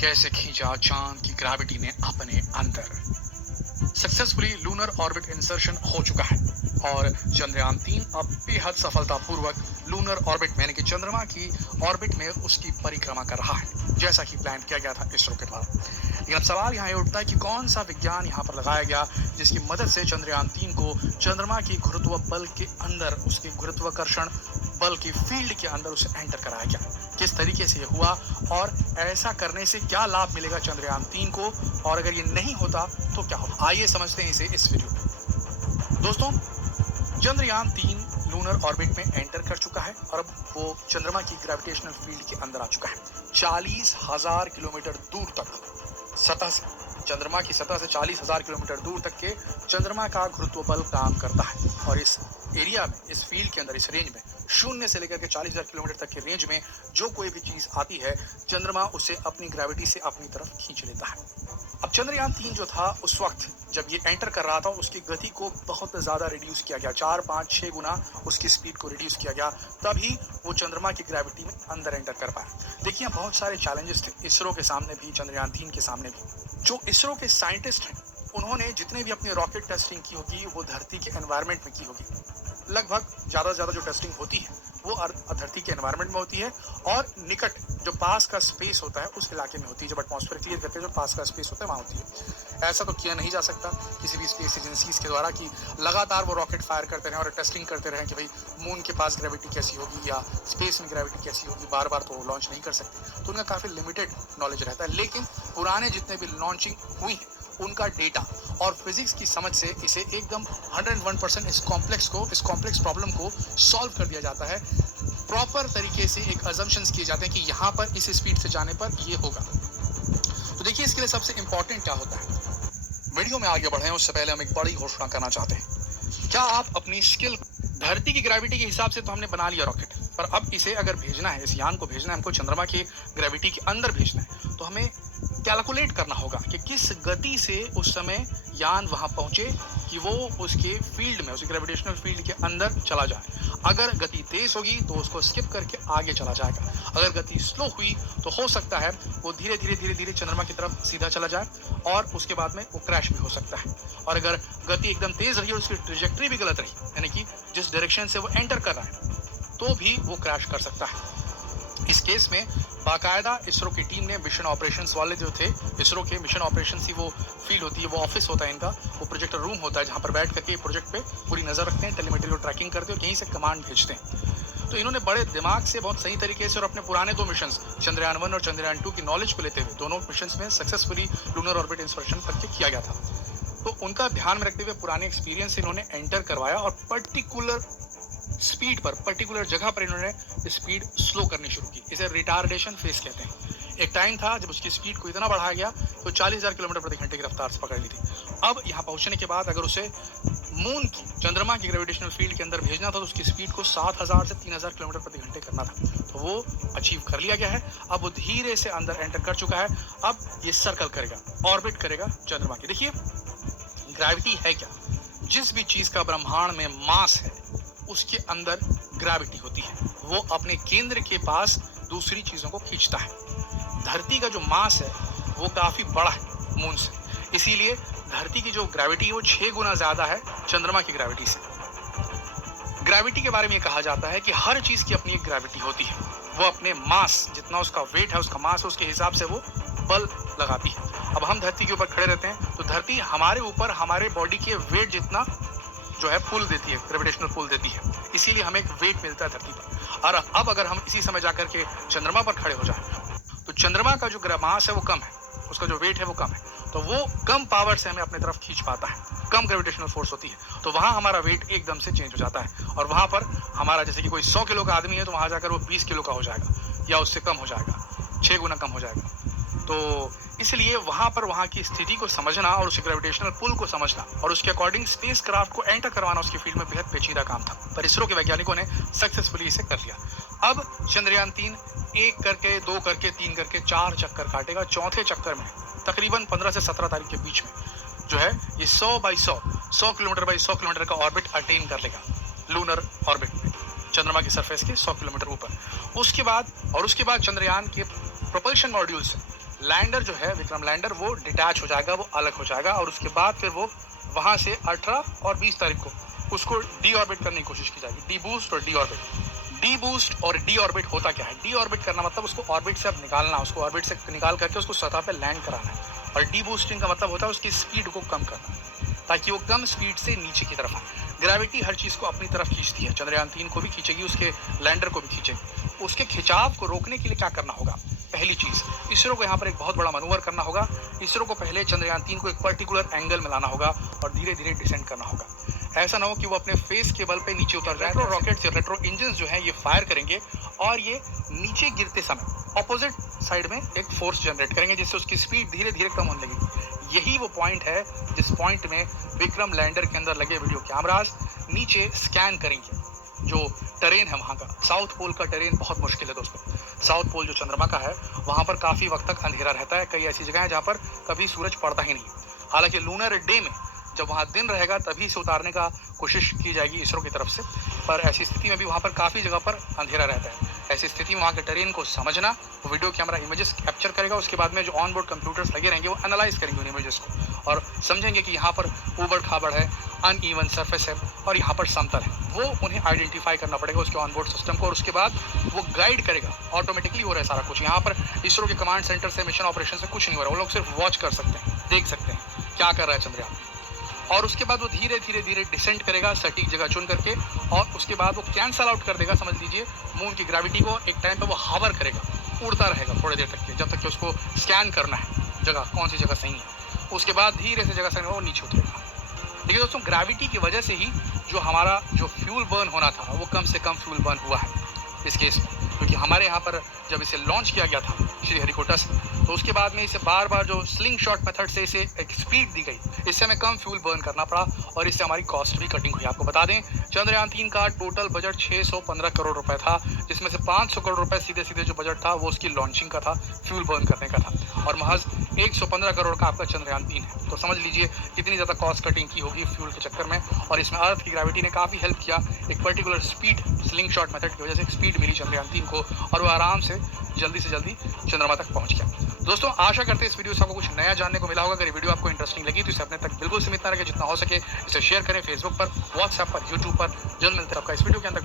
कैसे खींचा चांद की ग्रेविटी ने अपने अंदर। सक्सेसफुली लूनर ऑर्बिट इंसर्शन हो चुका है और चंद्रयान 3 अब बेहद सफलतापूर्वक लूनर ऑर्बिट में यानी कि चंद्रमा की ऑर्बिट में उसकी परिक्रमा कर रहा है, जैसा कि प्लान किया गया था इसरो के द्वारा। लेकिन अब सवाल यहाँ ये उठता है कि कौन सा विज्ञान यहाँ पर लगाया गया जिसकी मदद से चंद्रयान 3 को चंद्रमा की गुरुत्व बल के अंदर, उसके गुरुत्वाकर्षण बल की फील्ड के अंदर उसे एंटर कराया गया। किस तरीके से ये हुआ और ऐसा करने से क्या लाभ मिलेगा चंद्रयान 3 को, और अगर ये नहीं होता तो क्या होगा, आइए समझते हैं इसे इस वीडियो में। दोस्तों, चंद्रयान 3 लूनर ऑर्बिट में एंटर कर चुका है और अब वो चंद्रमा की ग्रेविटेशनल फील्ड के अंदर आ चुका है। 40,000 किलोमीटर दूर तक सतह से, चंद्रमा की सतह से 40,000 किलोमीटर दूर तक के चंद्रमा का गुरुत्व बल काम करता है और इस एरिया में, इस फील्ड के अंदर, इस रेंज में, 0 से लेकर के 40,000 किलोमीटर तक के रेंज में जो कोई भी चीज आती है, चंद्रमा उसे अपनी ग्रेविटी से अपनी तरफ खींच लेता है। अब चंद्रयान 3 जो था, उस वक्त जब ये एंटर कर रहा था, उसकी गति को बहुत ज्यादा रिड्यूस किया गया, 4, 5, 6 गुना उसकी स्पीड को रिड्यूस किया गया, तभी वो चंद्रमा की ग्रेविटी में अंदर एंटर कर पाया। देखिए, बहुत सारे चैलेंजेस थे इसरो के सामने भी, चंद्रयान 3 के सामने भी। जो इसरो के साइंटिस्ट हैं, उन्होंने जितने भी अपनी रॉकेट टेस्टिंग की होगी वो धरती के एनवायरनमेंट में की होगी। लगभग ज्यादा से ज्यादा जो टेस्टिंग होती है वो धरती के एनवायरनमेंट में होती है और निकट जो पास का स्पेस होता है उस इलाके में होती है। जब एटमॉस्फेयर क्लियर करके जो पास का स्पेस होता है वहाँ होती है। ऐसा तो किया नहीं जा सकता किसी भी स्पेस एजेंसीज के द्वारा कि लगातार वो रॉकेट फायर करते रहें और टेस्टिंग करते रहें कि भाई मून के पास ग्रेविटी कैसी होगी या स्पेस में ग्रेविटी कैसी होगी, बार बार तो लॉन्च नहीं कर सकते, तो उनका काफ़ी लिमिटेड नॉलेज रहता है। लेकिन पुराने जितने भी लॉन्चिंग हुई है उनका डेटा और फिजिक्स की समझ से इसे एकदम 101% इस कॉम्प्लेक्स प्रॉब्लम को सॉल्व कर दिया जाता है। प्रॉपर तरीके से एक अजम्पशंस किए जाते हैं कि यहाँ पर इस स्पीड से जाने पर ये होगा। तो देखिए, इसके लिए सबसे इंपॉर्टेंट क्या होता है। वीडियो में आगे बढ़े उससे पहले हम एक बड़ी घोषणा करना चाहते हैं। क्या आप अपनी स्किल, धरती की ग्रेविटी के हिसाब से तो हमने बना लिया रॉकेट, पर अब इसे अगर भेजना है, इस यान को भेजना है, हमको चंद्रमा की ग्रेविटी के अंदर भेजना है, तो हमें कैलकुलेट करना होगा कि किस गति से उस समय यान वहां पहुंचे कि वो उसके फील्ड में, उसकी ग्रेविटेशनल फील्ड के अंदर चला जाए। अगर गति तेज होगी तो उसको स्किप करके आगे चला जाएगा, अगर गति स्लो हुई तो हो सकता है वो धीरे धीरे चंद्रमा की तरफ सीधा चला जाए और उसके बाद में वो क्रैश भी हो सकता है। और अगर गति एकदम तेज रही और उसकी ट्रेजेक्टरी भी गलत रही, यानी कि जिस डायरेक्शन से वो एंटर कर रहा है, तो भी वो क्रैश कर सकता है। इस केस में बाकायदा इसरो की टीम ने, मिशन ऑपरेशंस वाले जो थे, इसरो के मिशन ऑपरेशंस की वो फील्ड होती है, वो ऑफिस होता है इनका, वो प्रोजेक्टर रूम होता है जहां पर बैठ करके प्रोजेक्ट पे पूरी नजर रखते हैं, टेलीमेट्री को ट्रैकिंग करते हैं और यहीं से कमांड भेजते हैं। तो इन्होंने बड़े दिमाग से, बहुत सही तरीके से और अपने पुराने 2 मिशन चंद्रयान 1 और चंद्रयान 2 की नॉलेज को लेते हुए, दोनों मिशन में सक्सेसफुली लूनर ऑर्बिट इंसर्शन तक किया गया था। तो उनका ध्यान में रखते हुए पुराने एक्सपीरियंस से इन्होंने एंटर करवाया और पर्टिकुलर स्पीड पर, पर्टिकुलर जगह पर इन्होंने स्पीड स्लो करनी शुरू की। इसे रिटार्डेशन फेज कहते हैं। एक टाइम था जब उसकी स्पीड को इतना बढ़ाया गया तो 40,000 किलोमीटर प्रति घंटे की रफ्तार से पकड़ ली थी। अब यहाँ पहुंचने के बाद अगर उसे मून की, चंद्रमा की ग्रेविटेशनल फील्ड के अंदर भेजना था तो उसकी स्पीड को 7,000 से 3,000 किलोमीटर प्रति घंटे करना था, तो वो अचीव कर लिया गया है। अब वो धीरे से अंदर एंटर कर चुका है। अब ये सर्कल करेगा, ऑर्बिट करेगा चंद्रमा की। देखिए, ग्रेविटी है क्या? जिस भी चीज का ब्रह्मांड में मास है उसके अंदर ग्रेविटी होती है, वो अपने केंद्र के पास दूसरी चीजों को खींचता है। धरती का जो मास है वो काफी बड़ा है मून से, इसीलिए धरती की जो ग्रेविटी है वो 6 गुना ज्यादा है चंद्रमा की ग्रेविटी से। ग्रेविटी के बारे में कहा जाता है कि हर चीज की अपनी एक ग्रेविटी होती है, वो अपने मास, जितना उसका वेट है, उसका मास है, उसके हिसाब से वो बल लगाती है। अब हम धरती के ऊपर खड़े रहते हैं तो धरती हमारे ऊपर, हमारे बॉडी के वेट जितना जो है पुल देती है, ग्रेविटेशनल पुल देती है, इसीलिए हमें एक वेट मिलता है धरती पर। और अब अगर हम इसी समय जाकर के चंद्रमा पर खड़े हो जाए तो चंद्रमा का जो मास है वो कम है, उसका जो वेट है वो कम है, तो वो कम पावर से हमें अपनी तरफ खींच पाता है, कम ग्रेविटेशनल फोर्स होती है, तो वहां हमारा वेट एकदम से चेंज हो जाता है और वहां पर हमारा, जैसे कि कोई 100 किलो का आदमी है तो वहां जाकर वो 20 किलो का हो जाएगा या उससे कम हो जाएगा, 6 गुना कम हो जाएगा। तो इसलिए वहां पर वहां की स्थिति को समझना और उसके ग्रेविटेशनल पुल को समझना और उसके अकॉर्डिंग स्पेस क्राफ्ट को एंटर करवाना उसकी फील्ड में बेहद पेचीदा काम था, पर इसरो के वैज्ञानिकों ने सक्सेसफुली इसे कर लिया। अब चंद्रयान 3 1 करके, 2 करके, 3 करके 4 चक्कर काटेगा। चौथे चक्कर में तकरीबन 15 से 17 तारीख के बीच में जो है ये 100 बाई 100 किलोमीटर बाई 100 किलोमीटर का ऑर्बिट अटेन कर लेगा लूनर ऑर्बिट में, चंद्रमा की सरफेस के 100 किलोमीटर ऊपर। उसके बाद चंद्रयान के प्रोपल्शन मॉड्यूल से लैंडर जो है विक्रम लैंडर वो डिटैच हो जाएगा, वो अलग हो जाएगा और उसके बाद फिर वो वहां से 18 और 20 तारीख को उसको डी ऑर्बिट करने की कोशिश की जाएगी। डी बूस्ट और डी ऑर्बिट। डी बूस्ट और डी ऑर्बिट होता क्या है? डी ऑर्बिट करना मतलब उसको ऑर्बिट से अब निकालना, उसको ऑर्बिट से निकाल करके उसको सतह पे लैंड कराना है। और डी बूस्टिंग का मतलब होता है उसकी स्पीड को कम करना, ताकि वो कम स्पीड से नीचे की तरफ आए। ग्रेविटी हर चीज को अपनी तरफ खींचती है, चंद्रयान 3 को भी खींचेगी, उसके लैंडर को भी खींचेगी। उसके खिंचाव को रोकने के लिए क्या करना होगा? पहली चीज, इसरो को यहाँ पर एक बहुत बड़ा मनूवर करना होगा। इसरो को पहले चंद्रयान 3 को एक पर्टिकुलर एंगल में लाना होगा और धीरे धीरे डिसेंड करना होगा। ऐसा ना हो कि वो अपने फेस के बल पे नीचे उतर जाए। रेट्रो रॉकेट से रेट्रो इंजन जो है ये फायर करेंगे और ये नीचे गिरते समय ऑपोजिट साइड में एक फोर्स जनरेट करेंगे, जिससे उसकी स्पीड धीरे धीरे कम होने लगेगी। यही वो पॉइंट है जिस पॉइंट में विक्रम लैंडर के अंदर लगे वीडियो कैमराज नीचे स्कैन करेंगे जो टेरेन है वहाँ का। साउथ पोल का टेरेन बहुत मुश्किल है दोस्तों। साउथ पोल जो चंद्रमा का है वहाँ पर काफ़ी वक्त तक अंधेरा रहता है। कई ऐसी जगह है जहाँ पर कभी सूरज पड़ता ही नहीं। हालांकि लूनर डे में जब वहाँ दिन रहेगा तभी इसे उतारने का कोशिश की जाएगी इसरो की तरफ से, पर ऐसी स्थिति में भी वहाँ पर काफ़ी जगह पर अंधेरा रहता है। ऐसी स्थिति में वहाँ के टेरेन को समझना, वो वीडियो कैमरा इमेजेस कैप्चर करेगा। उसके बाद में जो ऑन बोर्ड कंप्यूटर्स लगे रहेंगे वो एनालाइज करेंगे उन इमेजेस को और समझेंगे कि यहाँ पर ऊबड़ खाबड़ है, अनइवन सरफेस है और यहाँ पर समतल है। वो उन्हें आइडेंटिफाई करना पड़ेगा उसके ऑन बोर्ड सिस्टम को और उसके बाद वो गाइड करेगा। ऑटोमेटिकली हो रहा है सारा कुछ। यहाँ पर इसरो के कमांड सेंटर से, मिशन ऑपरेशन से कुछ नहीं हो रहा। वो लोग सिर्फ वॉच कर सकते हैं, देख सकते हैं क्या कर रहा है चंद्रयान। और उसके बाद वो धीरे धीरे धीरे डिसेंड करेगा सटीक जगह चुन करके और उसके बाद वो कैंसल आउट कर देगा, समझ लीजिए, मून की ग्रेविटी को। एक टाइम पे वो हावर करेगा, उड़ता रहेगा थोड़ी देर तक के, जब तक कि उसको स्कैन करना है जगह, कौन सी जगह सही है। उसके बाद धीरे से जगह सही वो नीचे उतरेगा। देखिए दोस्तों, ग्रेविटी की वजह से ही जो हमारा जो फ्यूल बर्न होना था वो कम से कम फ्यूल बर्न हुआ है इस केस में, क्योंकि हमारे यहाँ पर जब इसे लॉन्च किया गया था श्रीहरिकोटा से, तो उसके बाद में इसे बार बार जो स्लिंग शॉट मेथड से इसे एक स्पीड दी गई, इससे हमें कम फ्यूल बर्न करना पड़ा और इससे हमारी कॉस्ट भी कटिंग हुई। आपको बता दें, चंद्रयान 3 का टोटल बजट 615 करोड़ रुपए था, जिसमें से 500 करोड़ रुपए सीधे सीधे जो बजट था वो उसकी लॉन्चिंग का था, फ्यूल बर्न करने का था, और महज 115 करोड़ का आपका चंद्रयान 3 है। तो समझ लीजिए कितनी ज़्यादा कॉस्ट कटिंग की होगी फ्यूल के चक्कर में। और इसमें अर्थ की ग्रेविटी ने काफ़ी हेल्प किया। एक particular speed, sling shot method की वजह से स्पीड मिली चंद्रयान 3 को और वो आराम से जल्दी चंद्रमा तक पहुंच गया। दोस्तों, आशा करते हैं इस वीडियो से आपको कुछ नया जानने को मिला होगा। अगर ये वीडियो आपको इंटरेस्टिंग लगी तो इसे अपने तक बिल्कुल सीमित ना रखें, जितना हो सके इसे शेयर करें फेसबुक पर, व्हाट्सएप पर, यूट्यूब पर। जल्द मिलते हैं आपका इस वीडियो के अंदर।